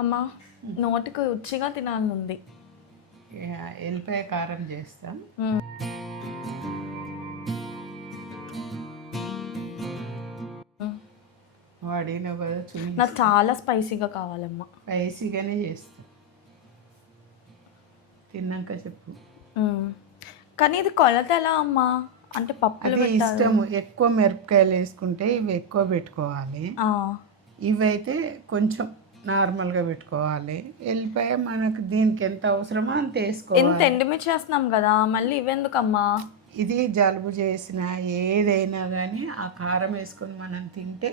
అమ్మా నోటికి రుచిగా తినాలనుంది. ఎల్లిపాయ కారం చేస్తాం. వాడిన కదా నాకు చాలా స్పైసీగా కావాలమ్మా. స్పైసీగానే చేస్తాం. తిన్నాక చెప్పు. కానీ ఇది కొలత ఎలా అమ్మా? అంటే పప్పులు ఇష్టము. ఎక్కువ మిరపకాయలు వేసుకుంటే ఇవి ఎక్కువ పెట్టుకోవాలి. ఇవైతే కొంచెం నార్మల్గా పెట్టుకోవాలి. ఎల్లిపాయ మనకు దీనికి ఎంత అవసరమో అంత వేసుకోవాలి. ఎంత ఎండుమిర్చి చేస్తున్నాం కదా, మళ్ళీ ఇవెందుకమ్మా? ఇది జలుబు చేసిన ఏదైనా కానీ ఆ కారం వేసుకొని మనం తింటే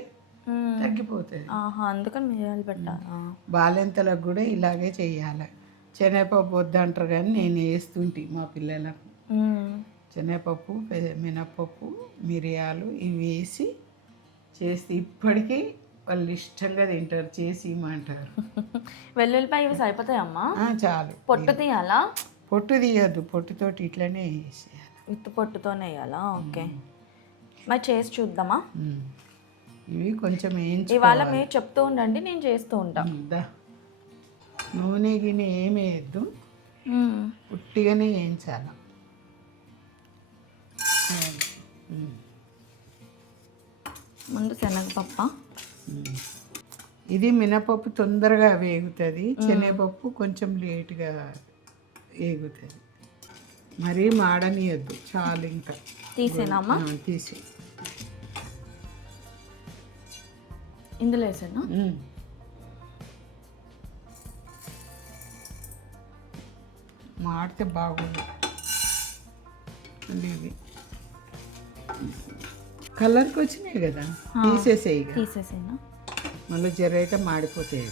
తగ్గిపోతుంది. అందుకని మిరియాలు పెట్టాలి. బాలెంతలకు కూడా ఇలాగే చెయ్యాలి. శనగపప్పు వద్దంటారు కానీ నేను వేస్తుంటే మా పిల్లలకు శనగపప్పు, మినప్పప్పు, మిరియాలు ఇవి వేసి చేస్తే ఇప్పటికీ వాళ్ళు ఇష్టంగా తింటారు. చేసి ఇమ్మంటారు. వెల్లుల్లిపాయ ఇవి సరిపోతాయమ్మా? చాలు. పొట్టు తీయాలా? పొట్టు తీయద్దు, పొట్టుతోటి ఇట్లనే వేసేయాలి. విత్ పొట్టుతోనే వేయాలా? ఓకే, మరి చేసి చూద్దామా? ఇవి కొంచెం వేయించు. ఇవాళ మీరు చెప్తూ ఉండండి, నేను చేస్తూ ఉంటాను. నూనె గిన్నె ఏమి వేయద్దు, ఉట్టిగానే వేయించాలి. ముందు శనగపప్పు. ఇది మినపప్పు తొందరగా వేగుతుంది, శనగపప్పు కొంచెం లేట్గా వేగుతుంది. మరీ మాడనియద్దు, చాలు. ఇంకా తీసేనామా? తీసే ఇందులో వేసాను. మాడితే బాగుంది. ఇది కలర్కి వచ్చినాయి కదా, తీసేసేనా? మళ్ళీ జర అయితే మాడిపోతాయి.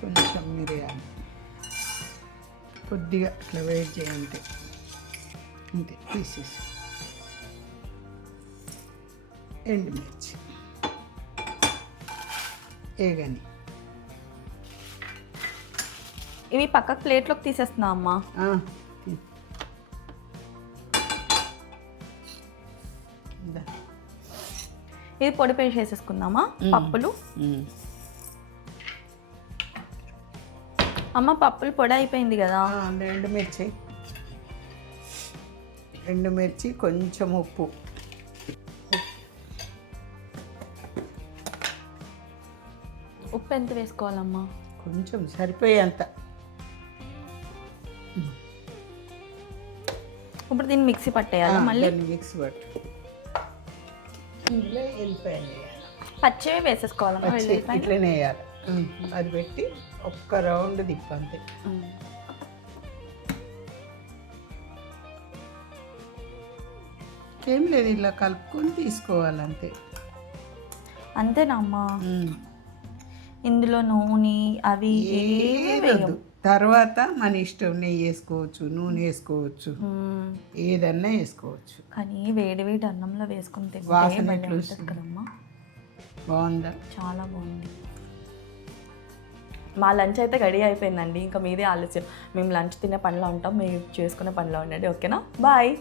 కొంచెం మిరియాలు కొద్దిగా అట్లా వెయిట్ చేయంతే, అంతే. తీసేసి ఎండుమిర్చి ఏగని ఇవి పక్కకు ప్లేట్లోకి తీసేస్తున్నా అమ్మా. ఇది పొడి పేస్ట్ వేసేసుకుందామా? పప్పులు అమ్మ, పప్పులు పొడి అయిపోయింది కదా. ఎండుమిర్చి కొంచెం ఉప్పు. ఉప్పు ఎంత వేసుకోవాలమ్మా? కొంచెం సరిపోయేంత. ఇప్పుడు దీన్ని మిక్సీ పట్టేయాలి. మళ్ళీ మిక్సీ పట్టు. ఇందులో వెళ్ళిపోయాలి, పచ్చివే వేసేసుకోవాలమ్మా. ఇట్లనే వేయాలి. అది పెట్టి ఒక్క రౌండ్ తిప్పంతే. ఏం లేదు, ఇలా కలుపుకొని తీసుకోవాలంతే. అంతేనా అమ్మా? ఇందులో నూనె అవి ఏదొద్దు. తర్వాత మన ఇష్టం, నెయ్యి వేసుకోవచ్చు, నూనె వేసుకోవచ్చు, ఏదన్నా వేసుకోవచ్చు. కానీ వేడి వేడి అన్నంలో వేసుకుని వాసన ఎట్లా కదమ్మా? బాగుందా? చాలా బాగుంది. మా లంచ్ అయితే రెడీ అయిపోయిందండి. ఇంకా మీదే ఆలస్యం. మేము లంచ్ తినే పనిలో ఉంటాం, మీరు చేసుకునే పనిలో ఉండండి. ఓకేనా? బాయ్.